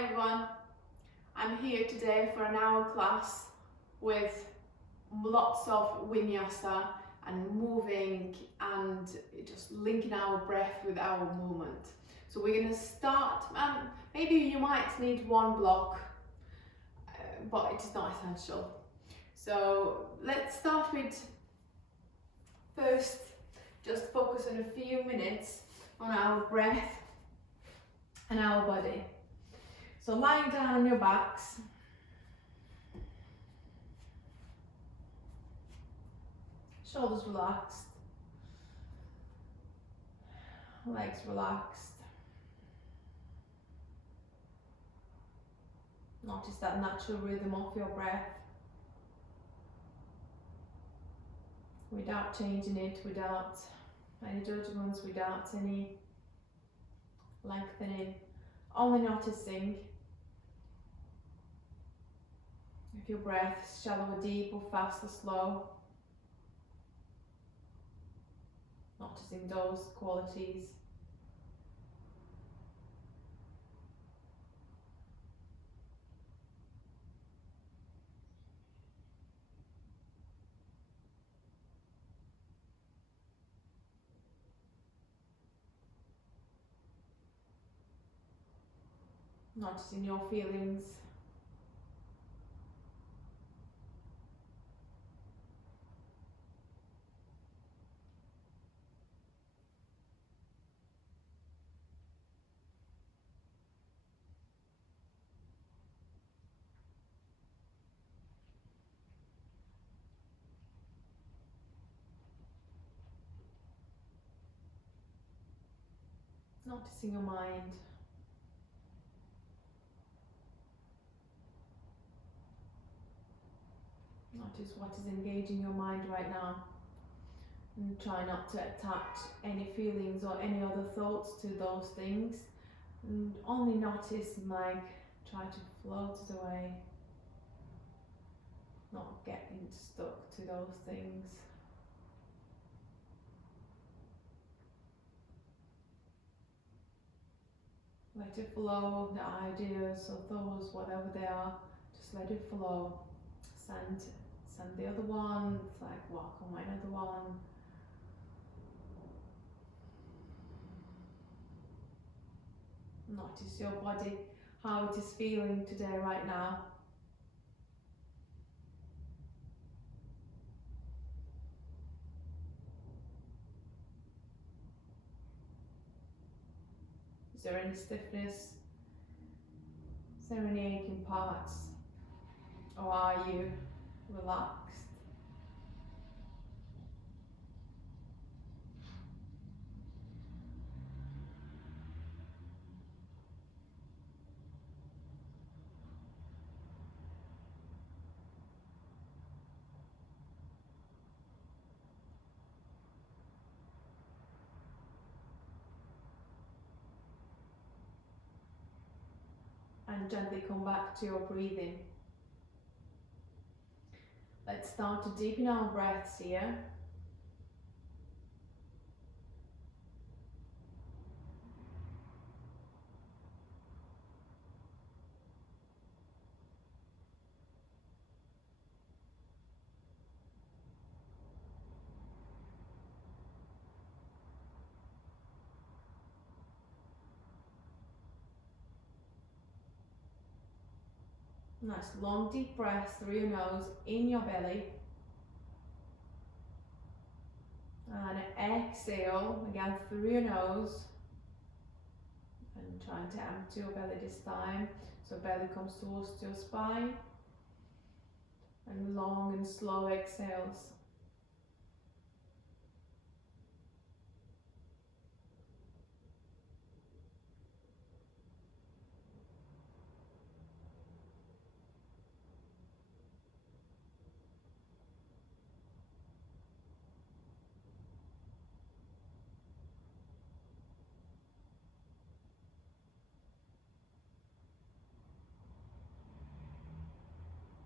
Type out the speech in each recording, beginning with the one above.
Hi everyone, I'm here today for an hour class with lots of vinyasa and moving and just linking our breath with our movement. So we're going to start, maybe you might need one block, but it's not essential. So let's start with first just focus on a few minutes on our breath and our body. So lying down on your backs, shoulders relaxed, legs relaxed. Notice that natural rhythm of your breath without changing it, without any judgments, without any lengthening, only noticing if your breath is shallow or deep or fast or slow. Noticing those qualities. Noticing your feelings. Noticing your mind. Notice what is engaging your mind right now. And try not to attach any feelings or any other thoughts to those things. And only notice, like, try to float it away. Not getting stuck to those things. Let it flow, the ideas or thoughts, whatever they are, just let it flow. Send the other one, it's like walk on my other one. Notice your body, how it is feeling today, right now. Is there any stiffness? Is there any aching parts? Or are you relaxed? And gently come back to your breathing. Let's start to deepen our breaths here. Nice long deep breaths through your nose, in your belly. And exhale again through your nose. And trying to empty your belly this time. So belly comes towards your spine. And long and slow exhales.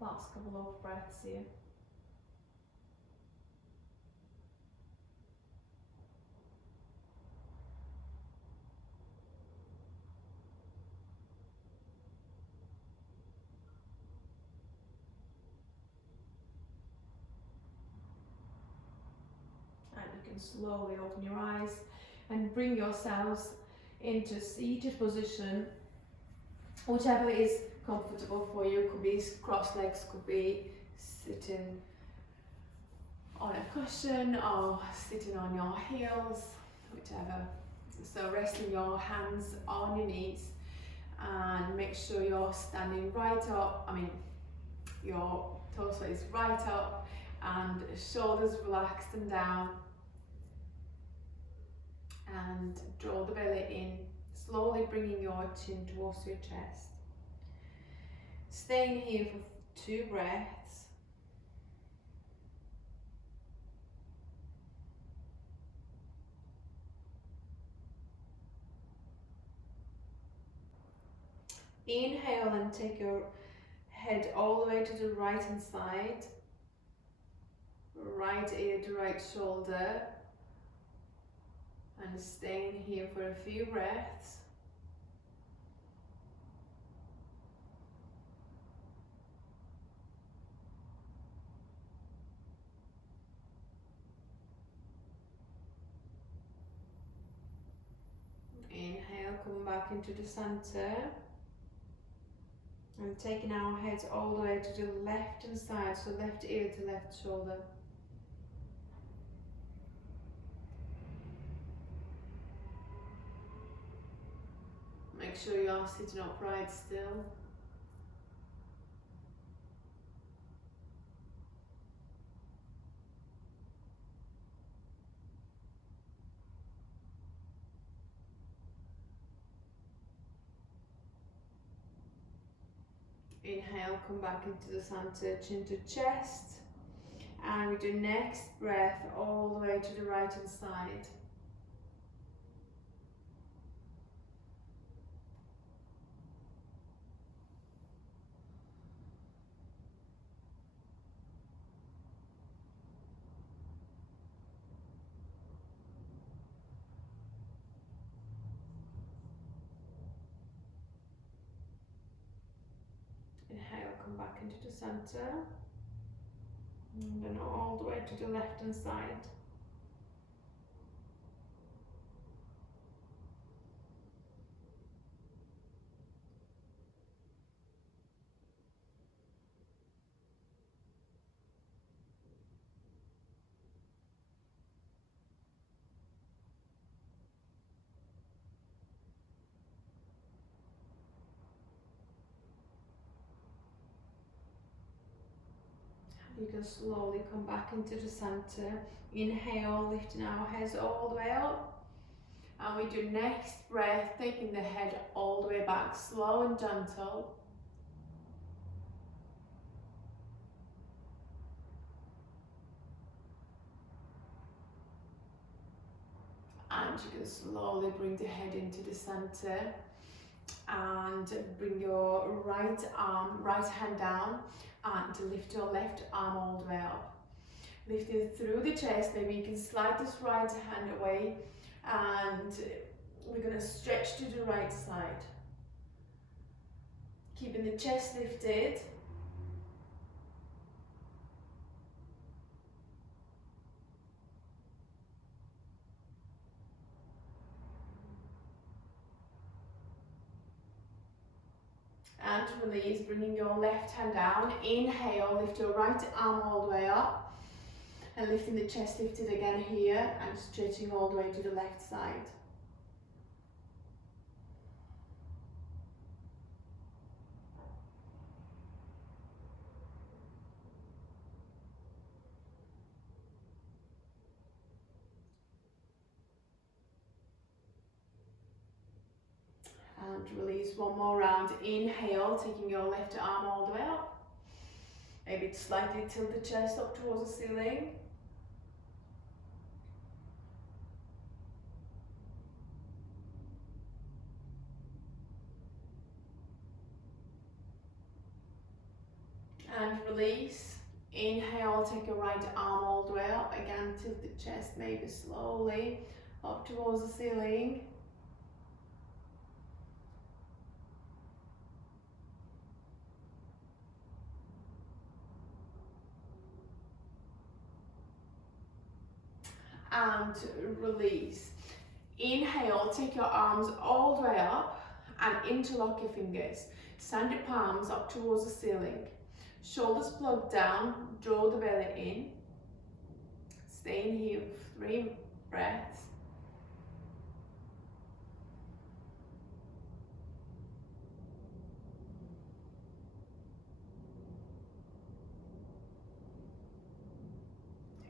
Last couple of breaths here. And you can slowly open your eyes and bring yourselves into seated position, whichever is comfortable for you. Could be cross legs, could be sitting on a cushion or sitting on your heels, whichever. So resting your hands on your knees and make sure you're standing right up. Your torso is right up and shoulders relaxed and down, and draw the belly in, slowly bringing your chin towards your chest. Staying here for 2 breaths. Inhale and take your head all the way to the right hand side, right ear to right shoulder, and staying here for a few breaths. Inhale, come back into the center. And taking our heads all the way to the left hand side, so left ear to left shoulder. Make sure you are sitting upright still. Inhale, come back into the center, chin to chest. And we do next breath all the way to the right hand side. Inhale, come back into the center. And then all the way to the left hand side. You can slowly come back into the center. Inhale, lifting our heads all the way up. And we do next breath, taking the head all the way back, slow and gentle. And you can slowly bring the head into the center and bring your right hand down and lift your left arm all the way up. Lift it through the chest. Maybe you can slide this right hand away, and we're going to stretch to the right side. Keeping the chest lifted. And release, bringing your left hand down. Inhale, lift your right arm all the way up. And lifting the chest lifted again here, and stretching all the way to the left side. And release, one more round. Inhale, taking your left arm all the way up. Maybe slightly tilt the chest up towards the ceiling. And release. Inhale, take your right arm all the way up. Again, tilt the chest maybe slowly up towards the ceiling. and release. Inhale, take your arms all the way up and interlock your fingers. Send your palms up towards the ceiling. Shoulders plugged down, draw the belly in. Stay in here for 3 breaths.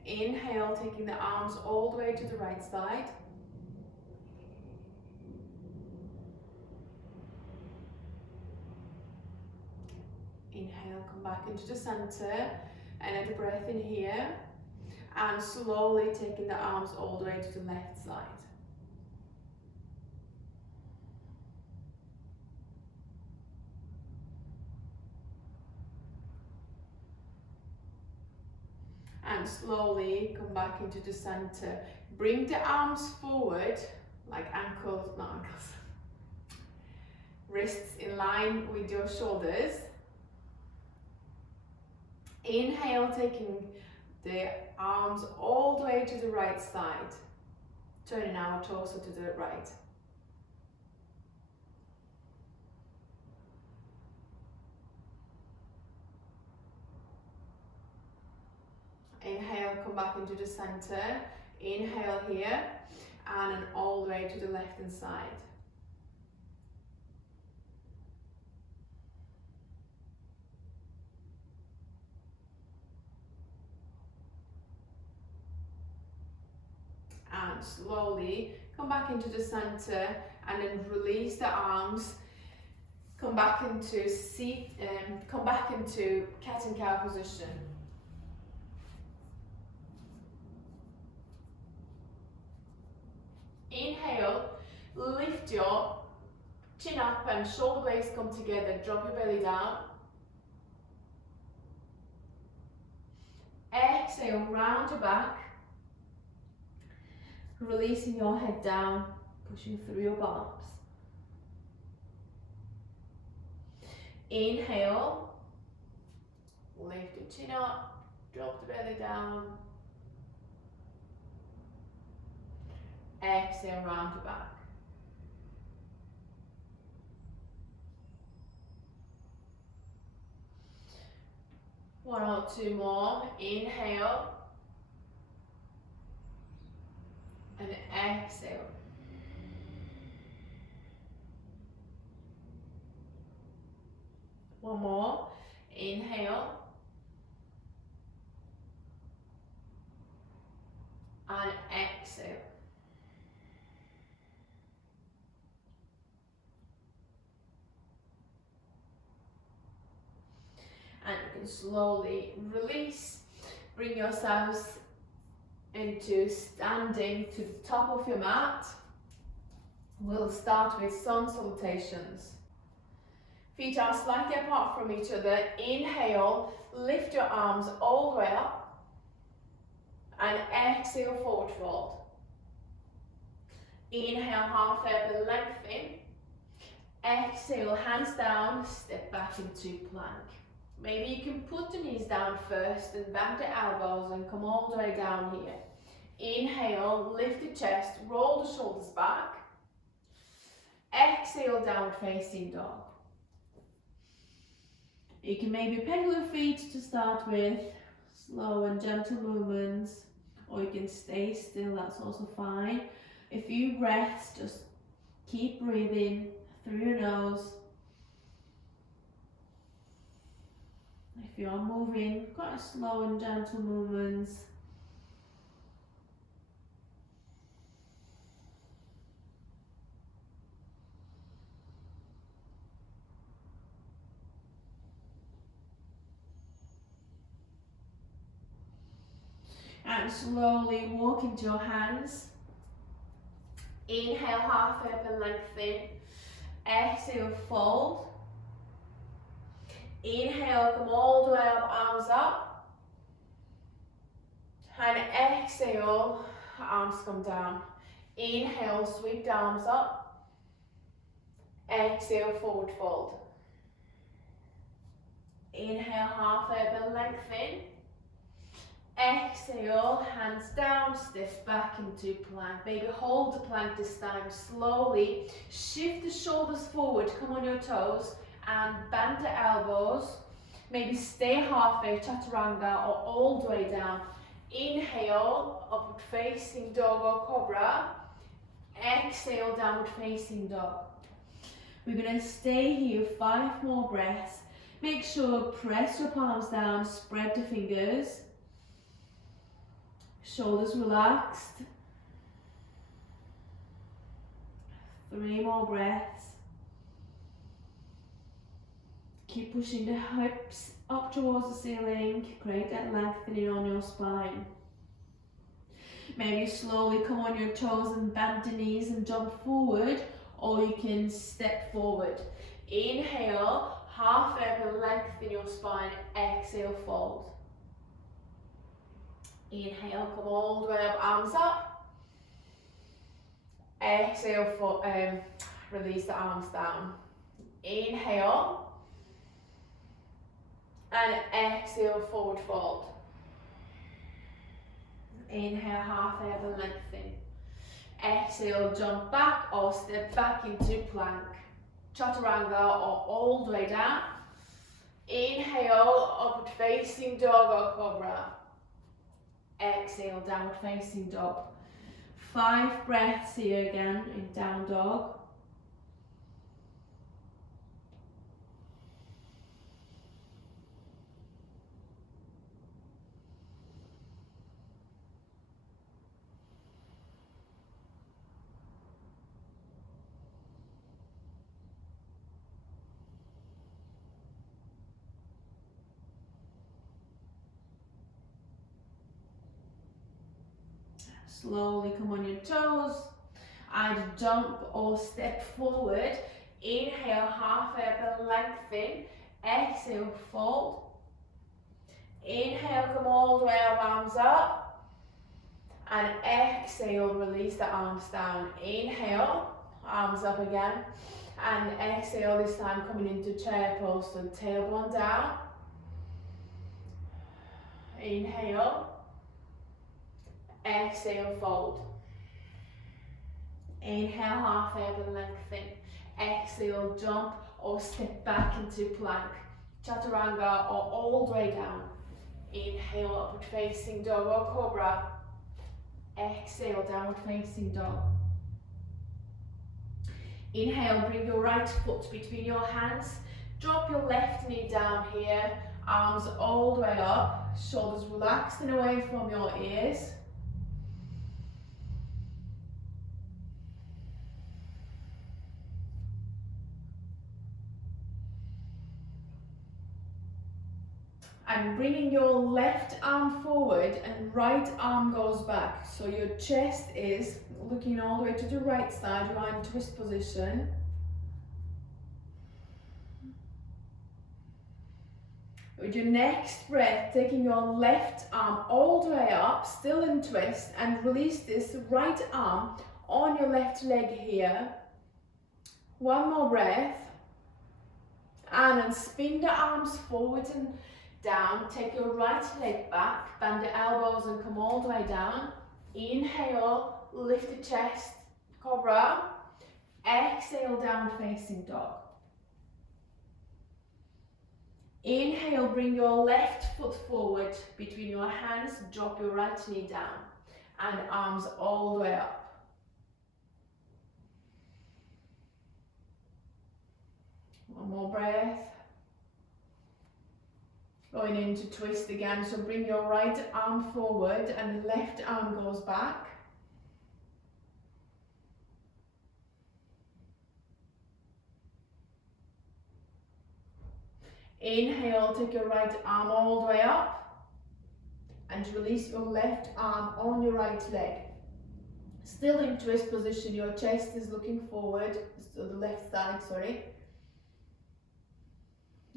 Inhale, taking the arms all the way to the right side. Inhale, come back into the center. Another breath in here. And slowly taking the arms all the way to the left side. And slowly come back into the center. Bring the arms forward, like ankles, not ankles. Wrists in line with your shoulders. Inhale, taking the arms all the way to the right side. Turning our torso to the right. Inhale, come back into the center. Inhale here, and then all the way to the left hand side. And slowly come back into the center, and then release the arms. Come back into cat and cow position. Inhale, lift your chin up and shoulder blades come together. Drop your belly down. Exhale, round your back. Releasing your head down, pushing through your palms. Inhale, lift your chin up, drop the belly down. Exhale, round your back. One or two more. Inhale. And exhale. One more. Inhale. And exhale. And you can slowly release. Bring yourselves into standing to the top of your mat. We'll start with sun salutations. Feet are slightly apart from each other. Inhale, lift your arms all the way up. And exhale, forward fold. Inhale, half elbow lengthen. Exhale, hands down, step back into plank. Maybe you can put the knees down first and bend the elbows and come all the way down here. Inhale, lift the chest, roll the shoulders back. Exhale, downward facing dog. You can maybe pedal your feet to start with, slow and gentle movements, or you can stay still, that's also fine. A few breaths, just keep breathing through your nose. If you're moving, quite slow and gentle movements. And slowly walk into your hands. Inhale, half up and lengthen. Exhale, fold. Inhale, come all the way up, arms up. And exhale, arms come down. Inhale, sweep the arms up. Exhale, forward fold. Inhale, half up and lengthen. Exhale, hands down, step back into plank. Maybe hold the plank this time slowly. Shift the shoulders forward, come on your toes, and bend the elbows. Maybe stay halfway, chaturanga, or all the way down. Inhale, upward facing dog or cobra. Exhale, downward facing dog. We're going to stay here 5 more breaths. Make sure press your palms down, spread the fingers. Shoulders relaxed. 3 more breaths. Keep pushing the hips up towards the ceiling. Create that lengthening on your spine. Maybe slowly come on your toes and bend the knees and jump forward, or you can step forward. Inhale, halfway up and lengthen your spine. Exhale, fold. Inhale, come all the way up, arms up. Exhale, release the arms down. Inhale. And exhale, forward fold. Inhale, halfway up and lengthen. Exhale, jump back or step back into plank. Chaturanga or all the way down. Inhale, upward facing dog or cobra. Exhale, downward facing dog. 5 breaths here again in down dog. Slowly come on your toes. Either jump or step forward. Inhale, halfway up and lengthen. Exhale, fold. Inhale, come all the way up, arms up. And exhale, release the arms down. Inhale, arms up again. And exhale, this time coming into chair pose, so tailbone down. Inhale. Exhale, fold. Inhale, halfway up and lengthen. Exhale, jump or step back into plank. Chaturanga or all the way down. Inhale, upward facing dog or cobra. Exhale, downward facing dog. Inhale, bring your right foot between your hands. Drop your left knee down here. Arms all the way up. Shoulders relaxed and away from your ears. And bringing your left arm forward and right arm goes back. So your chest is looking all the way to the right side. You are in twist position. With your next breath, taking your left arm all the way up, still in twist, and release this right arm on your left leg here. 1 more breath. And then spin the arms forward and down. Take your right leg back, bend the elbows and come all the way down. Inhale, lift the chest, cobra. Exhale, downward facing dog. Inhale, bring your left foot forward between your hands, drop your right knee down, and arms all the way up. 1 more breath. Going into twist again, so bring your right arm forward and the left arm goes back. Inhale, take your right arm all the way up and release your left arm on your right leg. Still in twist position, your chest is looking forward, to the left side, sorry.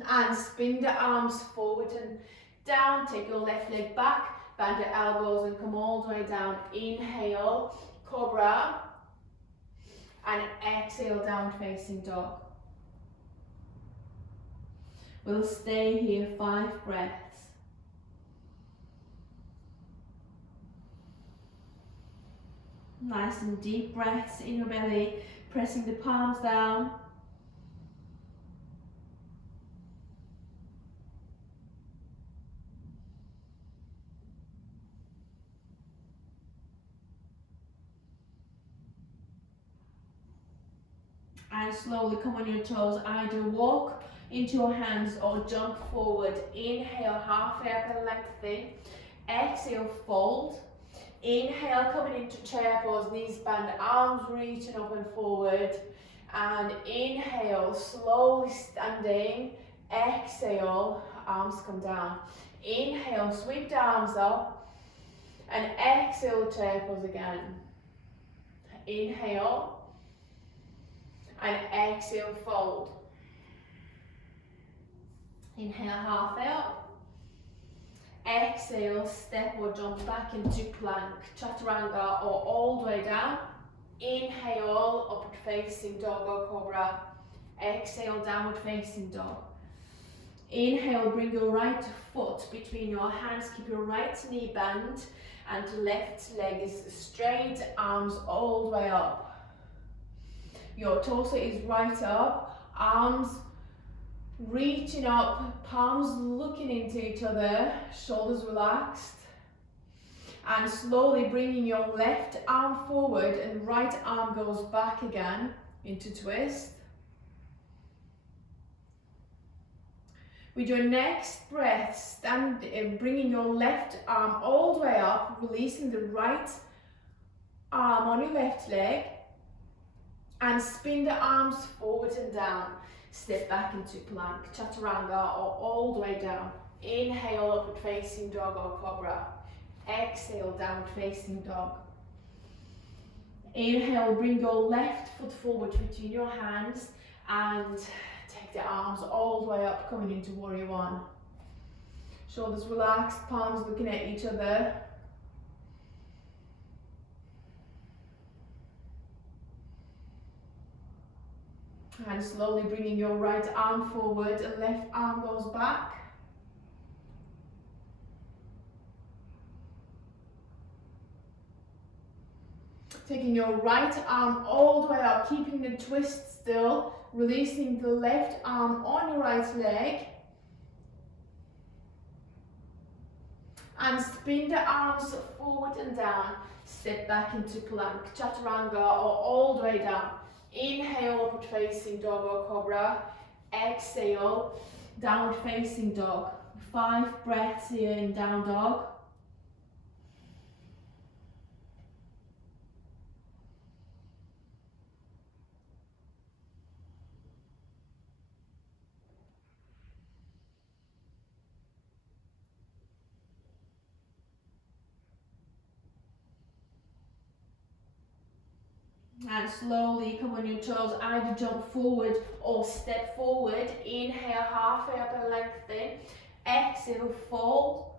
And spin the arms forward and down, take your left leg back, bend the elbows and come all the way down. Inhale, cobra, and exhale, down facing dog. We'll stay here 5 breaths. Nice and deep breaths in your belly, pressing the palms down. And slowly come on your toes, either walk into your hands or jump forward. Inhale, halfway up and lengthen. Exhale, fold. Inhale, coming into chair pose, knees bend, arms reaching up and forward. And inhale, slowly standing. Exhale, arms come down. Inhale, sweep the arms up. And exhale, chair pose again. Inhale. And exhale, fold. Inhale, halfway up. Exhale, step or jump back into plank, chaturanga, or all the way down. Inhale, upward facing dog or cobra. Exhale, downward facing dog. Inhale, bring your right foot between your hands, keep your right knee bent, and left leg is straight, arms all the way up. Your torso is right up, arms reaching up, palms looking into each other, shoulders relaxed. And slowly bringing your left arm forward and right arm goes back again into twist. With your next breath, bringing your left arm all the way up, releasing the right arm on your left leg. And spin the arms forward and down. Step back into plank, chaturanga, or all the way down. Inhale, upward facing dog or cobra. Exhale, downward facing dog. Inhale, bring your left foot forward between your hands and take the arms all the way up, coming into warrior one. Shoulders relaxed, palms looking at each other. And slowly bringing your right arm forward and left arm goes back. Taking your right arm all the way up, keeping the twist still, releasing the left arm on your right leg. And spin the arms forward and down. Step back into plank, chaturanga, or all the way down. Inhale, upward facing dog or cobra. Exhale, downward facing dog. 5 breaths here in down dog. And slowly come on your toes, either jump forward or step forward. Inhale, halfway up and lengthen. Exhale, fold.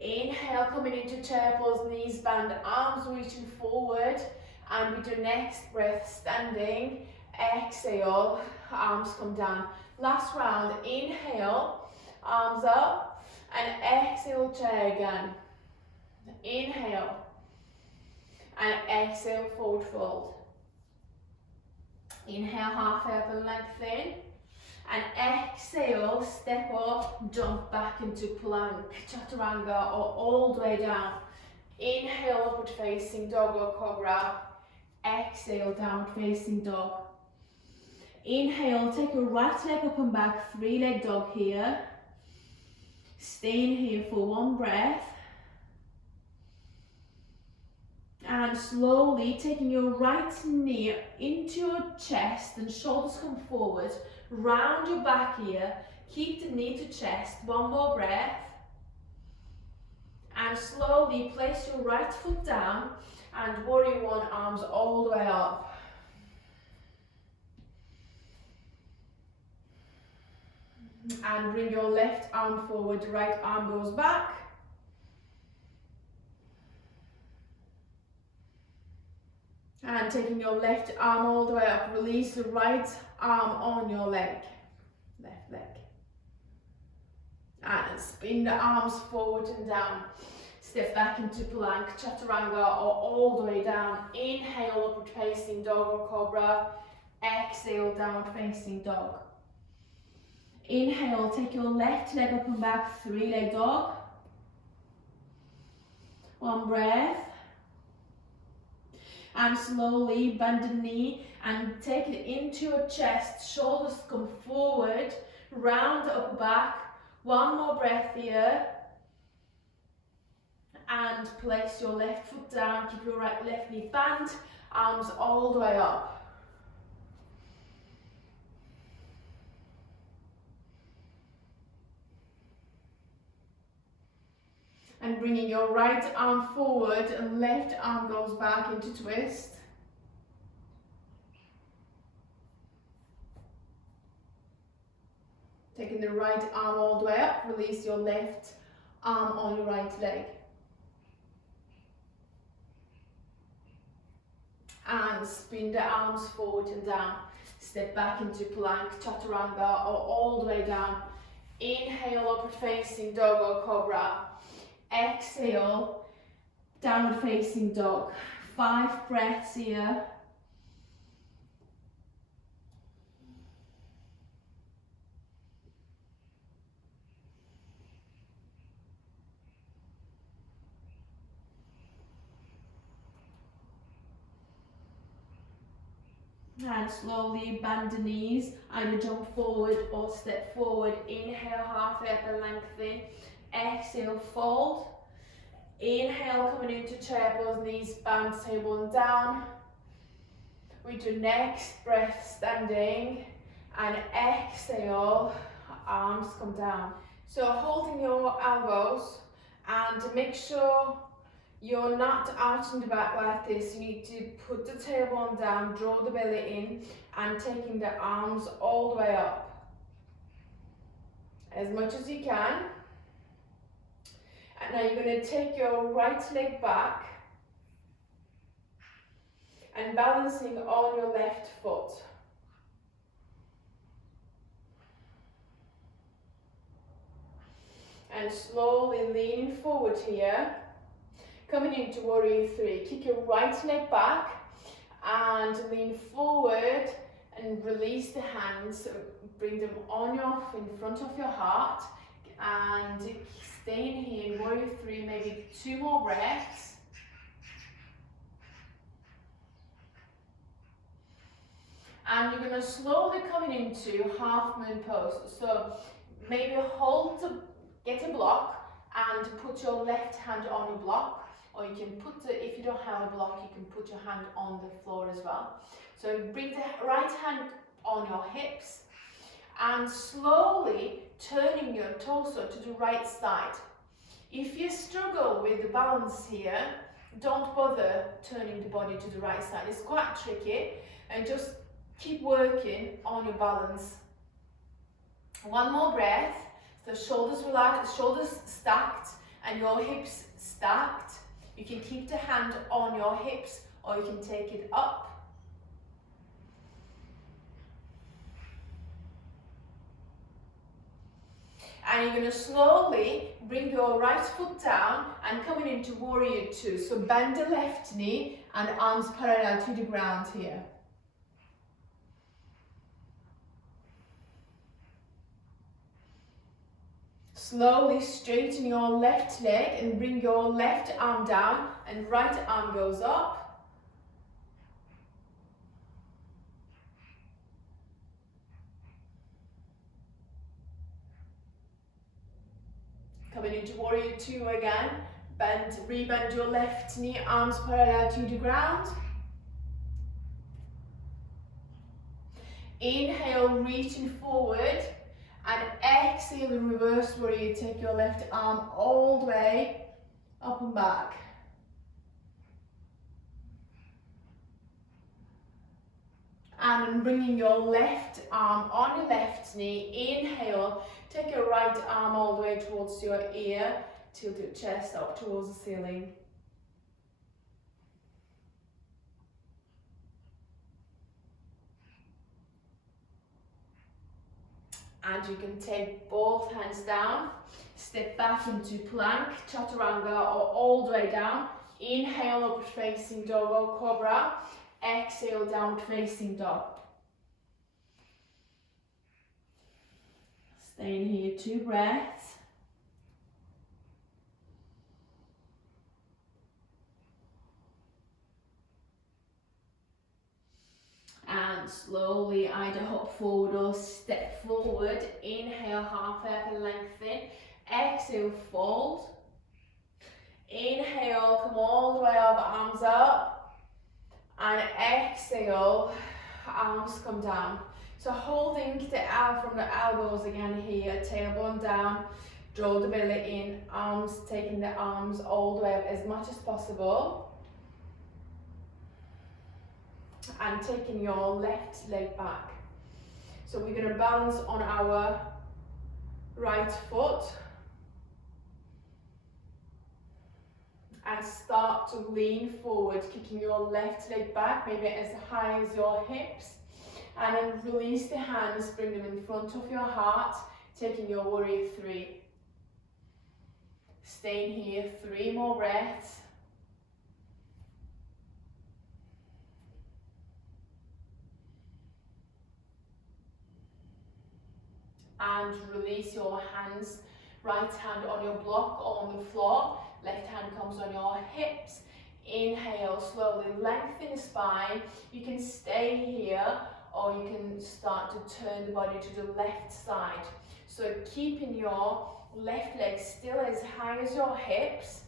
Inhale, coming into chair pose, knees bend, arms reaching forward. And with your next breath, standing. Exhale, arms come down. Last round, inhale, arms up. And exhale, chair again. Inhale. And exhale, forward fold. Inhale, halfway up and lengthen. And exhale, step up, jump back into plank, chaturanga, or all the way down. Inhale, upward facing dog or cobra. Exhale, downward facing dog. Inhale, take your right leg up and back, 3-leg dog here. Staying here for 1 breath. And slowly taking your right knee into your chest and shoulders come forward. Round your back here. Keep the knee to chest. 1 more breath. And slowly place your right foot down and warrior one, arms all the way up. And bring your left arm forward, right arm goes back. And taking your left arm all the way up, release the right arm on your leg, left leg. And spin the arms forward and down. Step back into plank, chaturanga, or all the way down. Inhale, upward facing dog or cobra. Exhale, downward facing dog. Inhale, take your left leg up and back, three-leg dog. One breath. And slowly bend the knee and take it into your chest. Shoulders come forward, round the upper back. One more breath here. And place your left foot down, keep your left knee bent, arms all the way up. And bringing your right arm forward and left arm goes back into twist. Taking the right arm all the way up, release your left arm on your right leg. And spin the arms forward and down. Step back into plank, chaturanga, or all the way down. Inhale, upward facing dog or cobra. Exhale, downward facing dog. 5 breaths here. And slowly bend the knees, either jump forward or step forward. Inhale, halfway up and lengthen. Exhale, fold. Inhale, coming into chair pose, knees bend, tailbone down. With your next breath, standing. And exhale, arms come down. So holding your elbows, and make sure you're not arching the back like this. You need to put the tailbone down, draw the belly in, and taking the arms all the way up. As much as you can. And now you're going to take your right leg back and balancing on your left foot. And slowly leaning forward here. Coming into warrior 3, kick your right leg back and lean forward and release the hands, bring them on in front of your heart and stay in here in warrior 3, maybe 2 more breaths. And you're going to slowly come into half moon pose. So maybe get a block and put your left hand on your block. Or you can if you don't have a block, you can put your hand on the floor as well. So bring the right hand on your hips and slowly turning your torso to the right side. If you struggle with the balance here, don't bother turning the body to the right side. It's quite tricky, and just keep working on your balance. One more breath. So shoulders relaxed, shoulders stacked, and your hips stacked. You can keep the hand on your hips or you can take it up. And you're going to slowly bring your right foot down and coming into warrior 2. So bend the left knee and arms parallel to the ground here. Slowly straighten your left leg and bring your left arm down and right arm goes up. Coming into warrior 2 again. Rebend your left knee, arms parallel to the ground. Inhale, reaching forward. And exhale, in reverse warrior, take your left arm all the way up and back. And bringing your left arm on your left knee, inhale, take your right arm all the way towards your ear, tilt your chest up towards the ceiling. And you can take both hands down, step back into plank, chaturanga, or all the way down. Inhale, upward facing dog or cobra. Exhale, downward facing dog. Stay in here, 2 breaths. And slowly either hop forward or step forward. Inhale, half up and lengthen. Exhale, fold. Inhale, come all the way up, arms up. And exhale, arms come down. So holding the out from the elbows again here, tailbone down, draw the belly in, arms, taking the arms all the way up as much as possible. And taking your left leg back. So we're going to balance on our right foot and start to lean forward, kicking your left leg back, maybe as high as your hips, and then release the hands, bring them in front of your heart, taking your warrior 3. Stay in here, 3 more breaths. And release your hands, right hand on your block or on the floor, left hand comes on your hips. Inhale, slowly lengthen the spine. You can stay here or you can start to turn the body to the left side. So keeping your left leg still as high as your hips,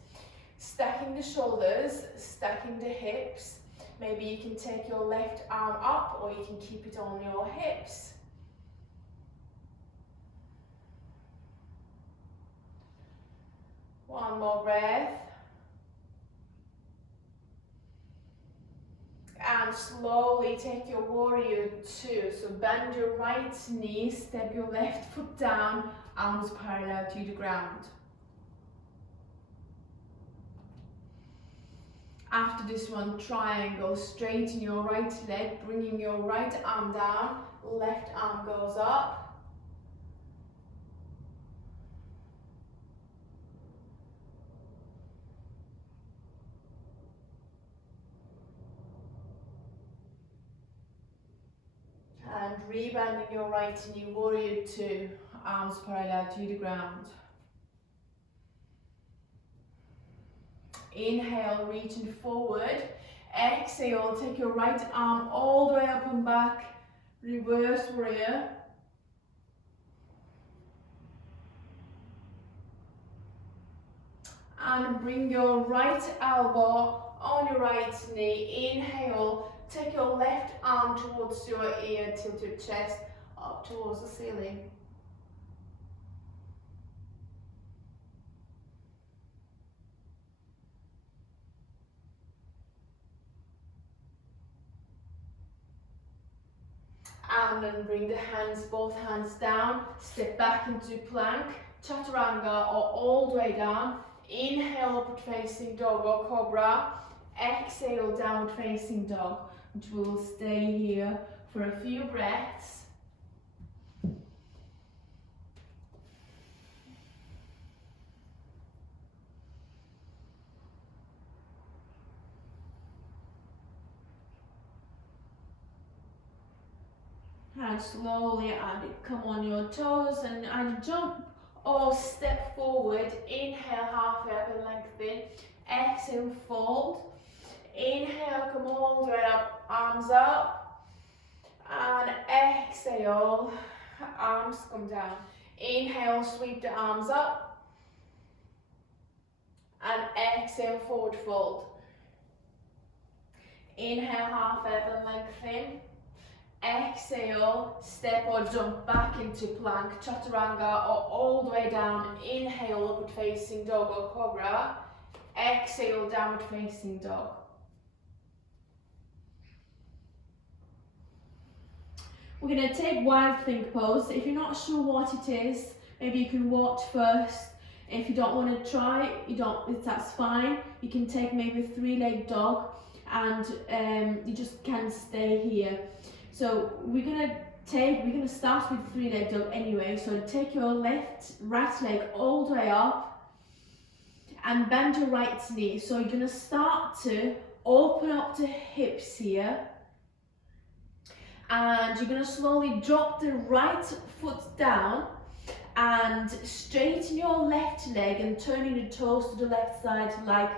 stacking the shoulders, stacking the hips. Maybe you can take your left arm up or you can keep it on your hips. One more breath. And slowly take your warrior 2. So bend your right knee, step your left foot down, arms parallel to the ground. After this one, triangle, straighten your right leg, bringing your right arm down, left arm goes up. And rebending your right knee, warrior 2, arms parallel to the ground. Inhale, reaching forward. Exhale, take your right arm all the way up and back, reverse warrior. And bring your right elbow on your right knee. Inhale, take your left arm towards your ear, tilt your chest up towards the ceiling. And then bring the hands, both hands down, step back into plank, chaturanga or all the way down. Inhale, upward facing dog or cobra. Exhale, downward facing dog, which will stay here for a few breaths. And slowly come on your toes and jump or step forward. Inhale, halfway up and lengthen. Exhale, fold. Inhale, come all the way up, arms up. And exhale, arms come down. Inhale, sweep the arms up. And exhale, forward fold. Inhale, halfway up and lengthen. Exhale, step or jump back into plank, chaturanga or all the way down. Inhale, upward facing dog or cobra. Exhale, downward facing dog. We're going to take wild think pose. If you're not sure what it is, maybe you can watch first. If you don't want to try, that's fine. You can take maybe 3-leg dog and you just can stay here. So we're going to we're going to start with 3-leg dog anyway, so take your right leg all the way up and bend your right knee. So you're going to start to open up the hips here, and you're going to slowly drop the right foot down and straighten your left leg and turning the toes to the left side, like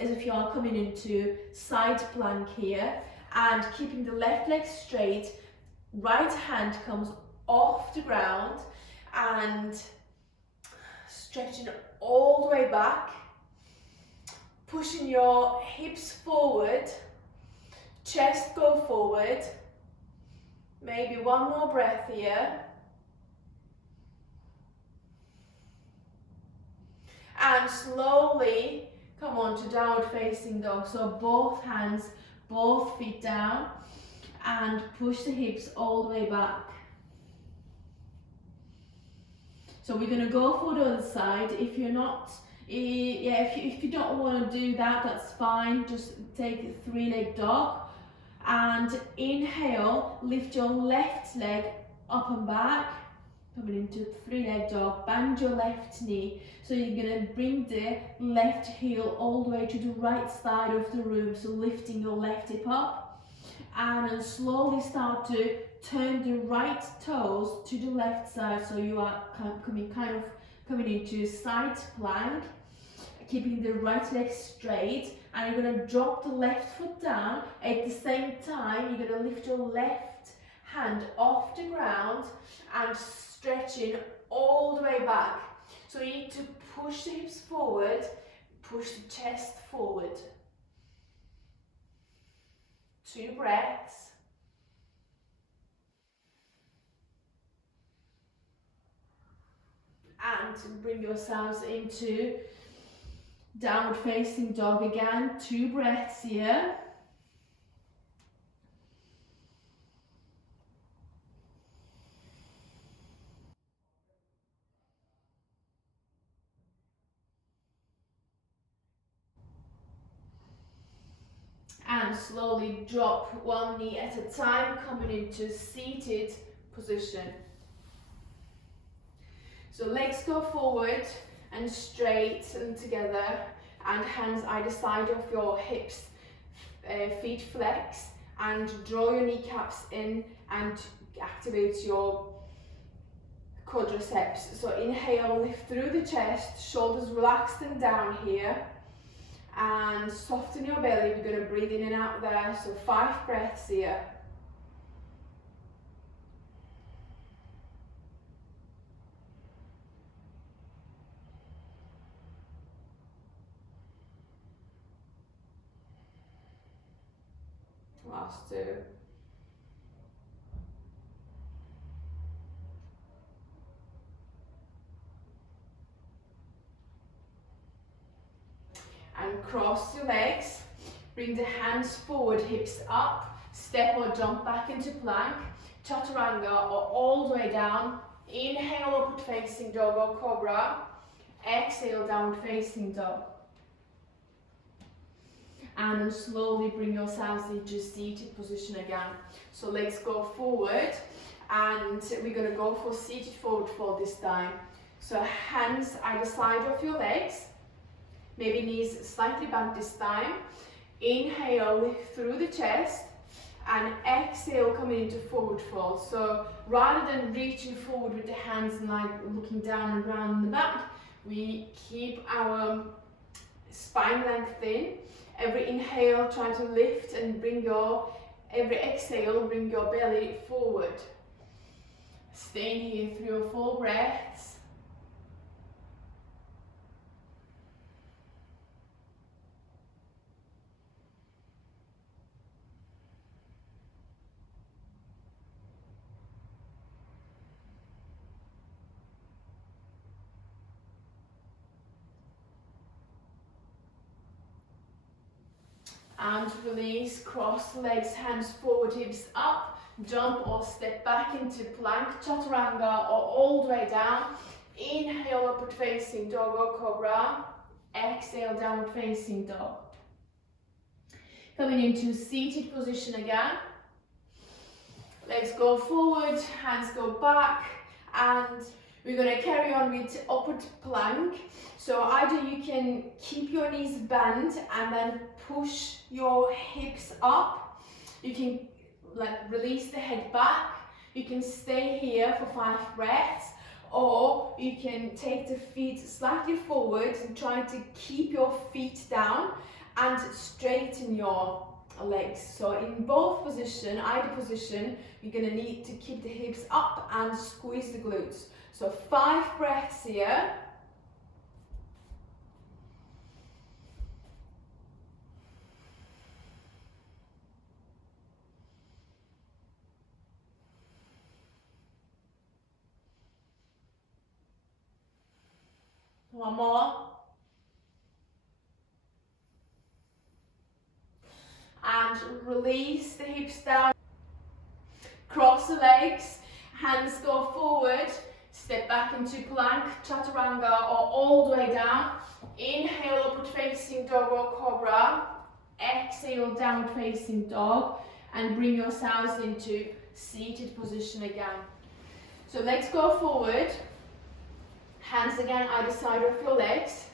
as if you are coming into side plank here, and keeping the left leg straight. Right hand comes off the ground and stretching all the way back, pushing your hips forward, chest go forward. Maybe one more breath here. And slowly come on to downward facing dog. So both hands, both feet down, and push the hips all the way back. So we're going to go for the other side. If you're not, if you don't want to do that, that's fine. Just take a 3-leg dog and inhale, lift your left leg up and back, coming into 3-leg dog, bend your left knee. So you're going to bring the left heel all the way to the right side of the room, so lifting your left hip up. And then slowly start to turn the right toes to the left side, so you are coming into side plank, keeping the right leg straight, and you're going to drop the left foot down. At the same time, you're going to lift your left hand off the ground and stretching all the way back. So you need to push the hips forward, push the chest forward. 2 breaths. And bring yourselves into downward facing dog again. 2 breaths here. And slowly drop one knee at a time, coming into seated position. So legs go forward and straight and together, and hands either side of your hips, feet flex, and draw your kneecaps in and activate your quadriceps. So inhale, lift through the chest, shoulders relaxed and down here. And soften your belly. We're going to breathe in and out there. So 5 breaths here. Last 2. And cross your legs, bring the hands forward, hips up, step or jump back into plank, chaturanga or all the way down. Inhale, upward facing dog or cobra. Exhale, downward facing dog. And then slowly bring yourselves into seated position again. So legs go forward, and we're going to go for seated forward fold this time. So hands either side of your legs. Maybe knees slightly bent this time. Inhale, lift through the chest, and exhale, coming into forward fold. So rather than reaching forward with the hands and like looking down and round the back, we keep our spine length in. Every inhale, try to lift and every exhale, bring your belly forward. Staying here 3 or 4 breaths. And release, cross the legs, hands forward, hips up, jump or step back into plank, chaturanga or all the way down. Inhale, upward facing dog or cobra. Exhale, downward facing dog. Coming into seated position again. Legs go forward, hands go back, and we're going to carry on with upward plank. So either you can keep your knees bent and then push your hips up. You can release the head back. You can stay here for 5 breaths, or you can take the feet slightly forward and try to keep your feet down and straighten your legs. So in both position, either position, you're going to need to keep the hips up and squeeze the glutes. So 5 breaths here. One more. And release the hips down. Cross the legs, hands go forward, step back into plank, chaturanga, or all the way down. Inhale, upward facing dog or cobra. Exhale, downward facing dog, and bring yourselves into seated position again. So legs go forward, hands again either side of your legs.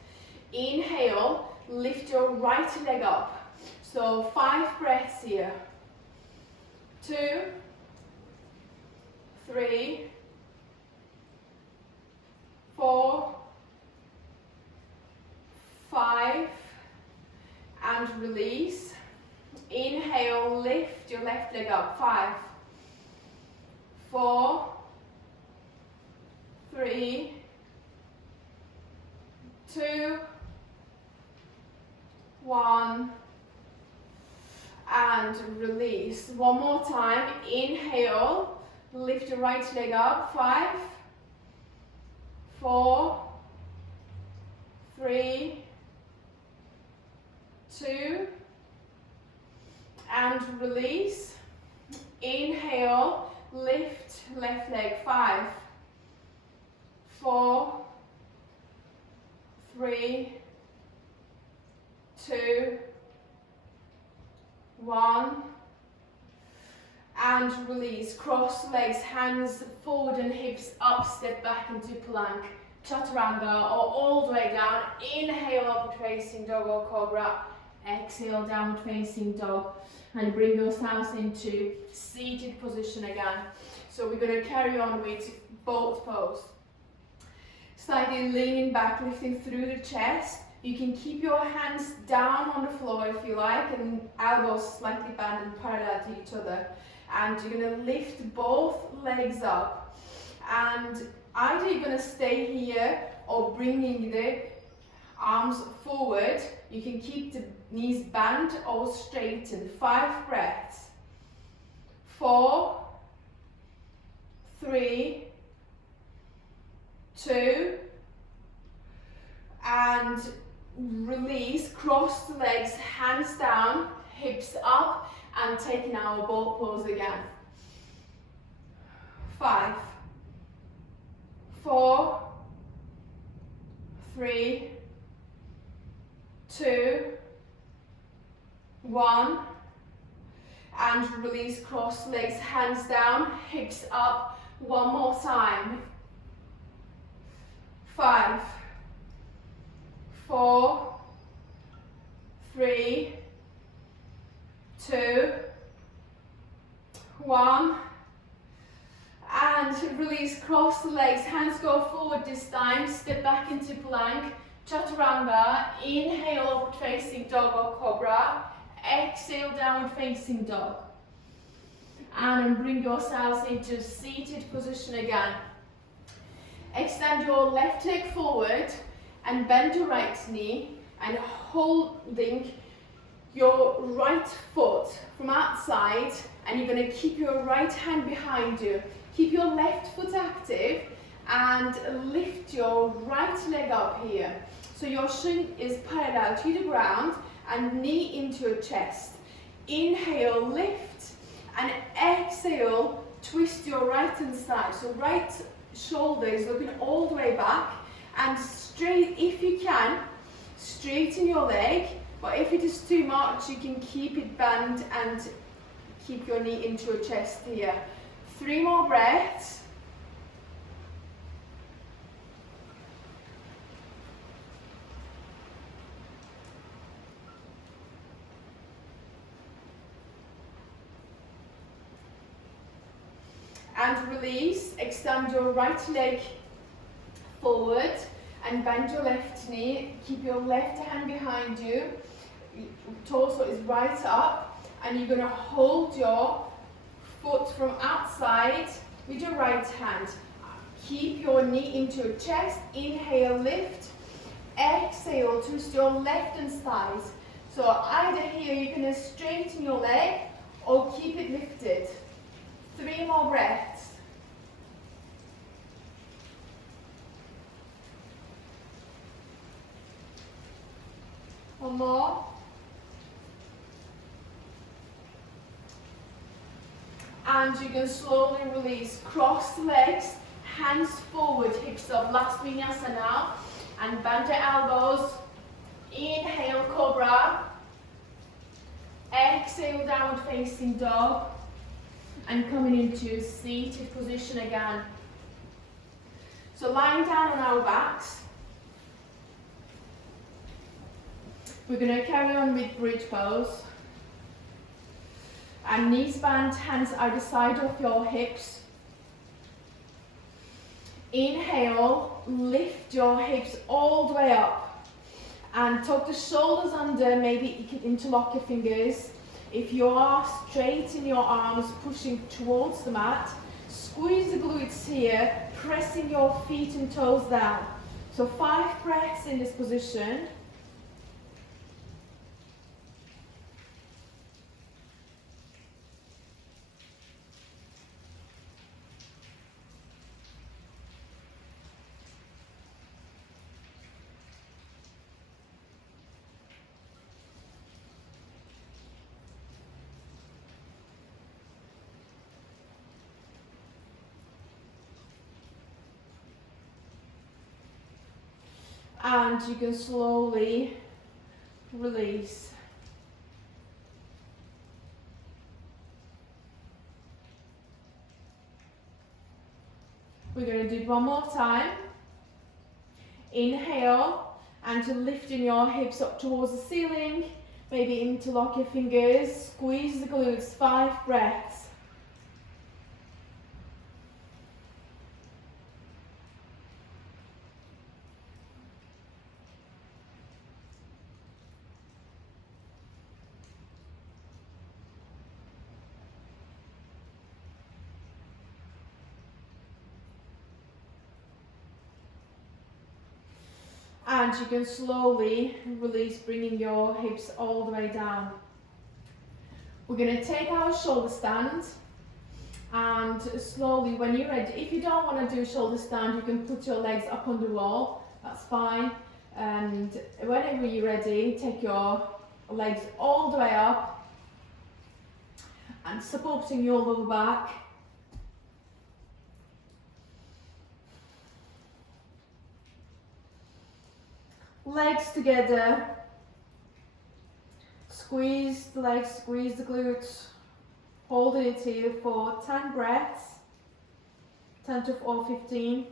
Inhale, lift your right leg up. So 5 breaths here. 2, 3, 4, 5, and release. Inhale, lift your left leg up. 5, 4, 3, 2, 1, and release. One more time. Inhale, lift your right leg up. 5, 4, 3, 2, and release. Inhale, lift left leg. 5, 4, 3, 2, 1, and release. Cross legs, hands forward and hips up, step back into plank, chaturanga, or all the way down. Inhale, upward facing dog or cobra. Exhale, downward facing dog, and bring yourselves into seated position again. So we're going to carry on with boat pose. Slightly leaning back, lifting through the chest. You can keep your hands down on the floor if you like, and elbows slightly bent and parallel to each other. And you're going to lift both legs up. And either you're going to stay here or bringing the arms forward. You can keep the knees bent or straightened. 5 breaths. 4, 3, 2, and release. Cross the legs, hands down, hips up, and taking our boat pose again. 5, 4, 3, 2, 1, and release. Cross legs, hands down, hips up. One more time. 5, 4, 3, 2, 1, and release. Cross the legs, hands go forward this time, step back into plank, chaturanga. Inhale, upward facing dog or cobra. Exhale, downward facing dog, and bring yourselves into seated position again. Extend your left leg forward and bend your right knee, and holding your right foot from outside, and you're going to keep your right hand behind you. Keep your left foot active and lift your right leg up here. So your shin is parallel to the ground and knee into your chest. Inhale, lift, and exhale, twist your right hand side. So right shoulder is looking all the way back, and straight, if you can, straighten your leg, but if it is too much, you can keep it bent and keep your knee into your chest here. 3 more breaths. And release, extend your right leg forward and bend your left knee. Keep your left hand behind you. Torso is right up, and you're going to hold your foot from outside with your right hand. Keep your knee into your chest. Inhale, lift. Exhale, twist your left and thighs. So either here you're going to straighten your leg or keep it lifted. 3 more breaths. One more. And you can slowly release. Cross the legs, hands forward, hips up. Last vinyasa now. And bend your elbows. Inhale, cobra. Exhale, downward facing dog. And coming into seated position again. So lying down on our backs. We're going to carry on with bridge pose. And knees bent, hands either side of your hips. Inhale, lift your hips all the way up. And tuck the shoulders under, maybe you can interlock your fingers. If you are, straighten your arms, pushing towards the mat. Squeeze the glutes here, pressing your feet and toes down. So 5 breaths in this position. And you can slowly release. We're going to do it one more time. Inhale, and to lifting your hips up towards the ceiling. Maybe interlock your fingers, squeeze the glutes, 5 breaths. And you can slowly release, bringing your hips all the way down. We're going to take our shoulder stand and slowly, when you're ready, if you don't want to do shoulder stand, you can put your legs up on the wall, that's fine. And whenever you're ready, take your legs all the way up and supporting your lower back. Legs together, squeeze the legs, squeeze the glutes, holding it here for 10 breaths, 10 to 15.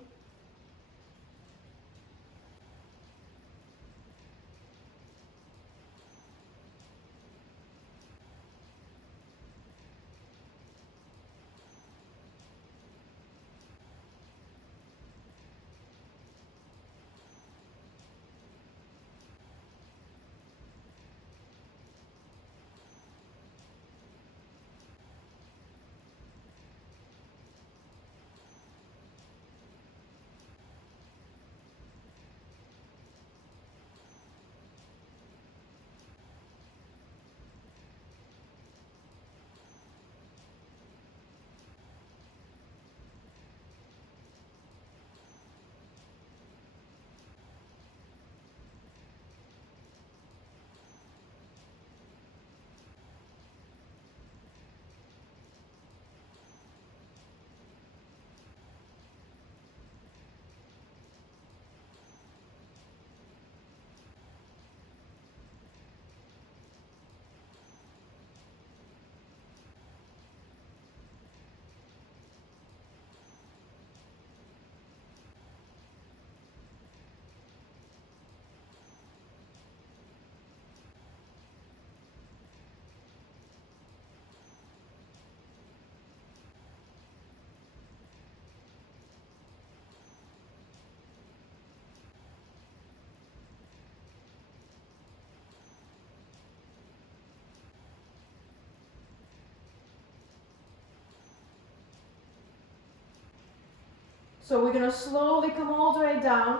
So we're going to slowly come all the way down,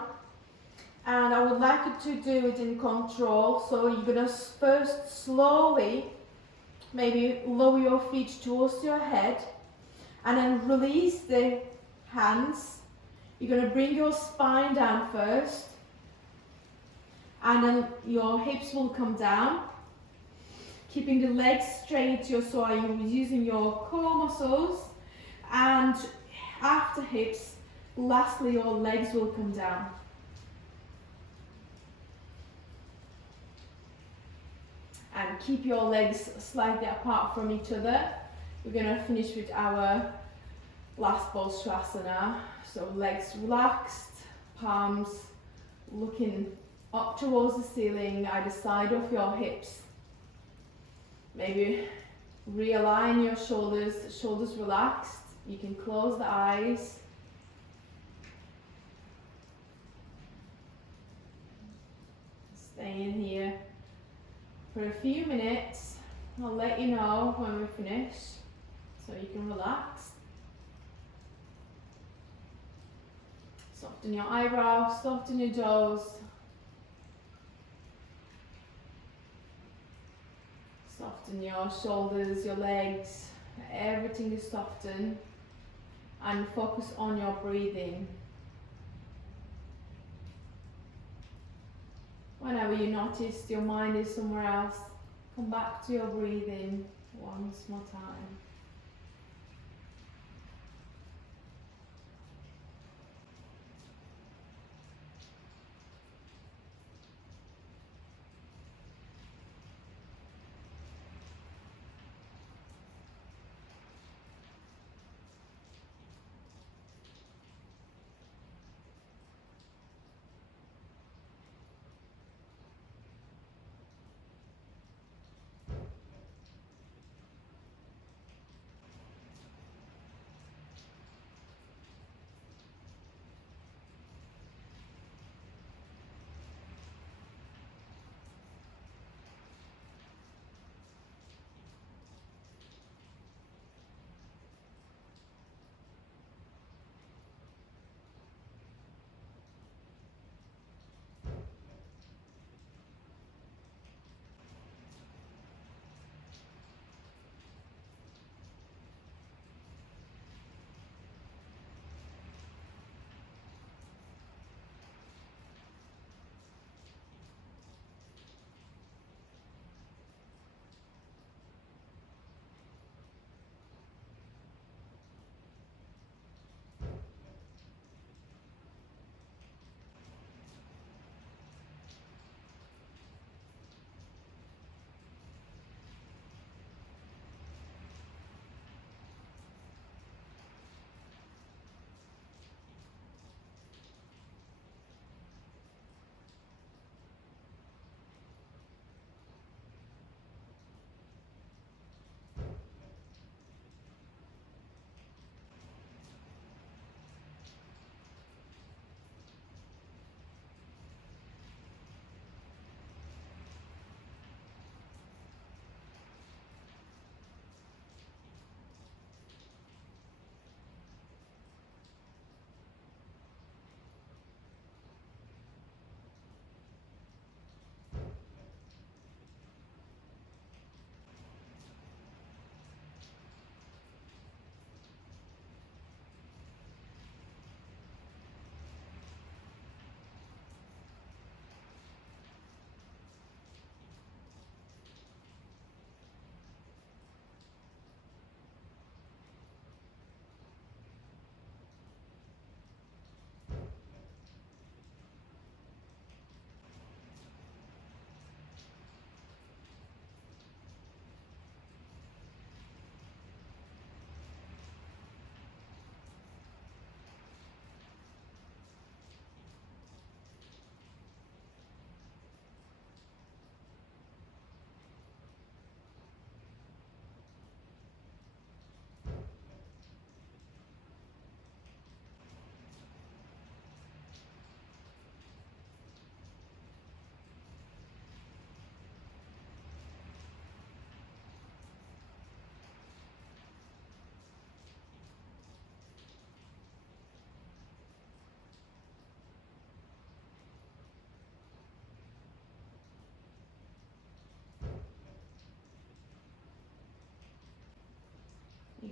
and I would like you to do it in control. So you're going to first slowly maybe lower your feet towards your head, and then release the hands. You're going to bring your spine down first, and then your hips will come down, keeping the legs straight. So you're using your core muscles, and after hips, lastly your legs will come down. And keep your legs slightly apart from each other. We're going to finish with our last Bolshrasana. So legs relaxed, palms looking up towards the ceiling, either side of your hips. Maybe realign your shoulders relaxed. You can close the eyes. Stay in here for a few minutes. I'll let you know when we finish, so you can relax. Soften your eyebrows, soften your jaws. Soften your shoulders, your legs, everything is softened. And focus on your breathing. Whenever you notice your mind is somewhere else, come back to your breathing once more time.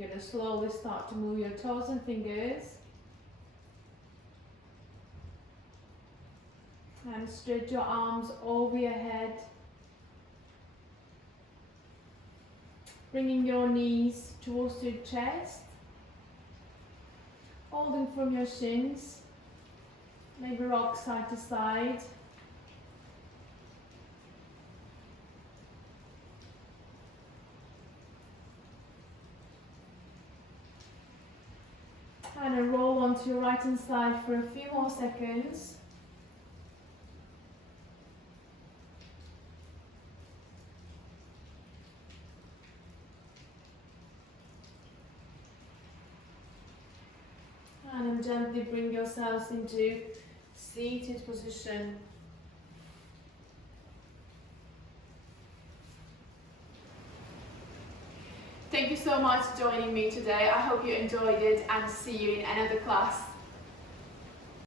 You're going to slowly start to move your toes and fingers. And stretch your arms over your head. Bringing your knees towards your chest. Holding from your shins. Maybe rock side to side. And then roll onto your right hand side for a few more seconds. And then gently bring yourselves into seated position. Thank you so much for joining me today. I hope you enjoyed it and see you in another class.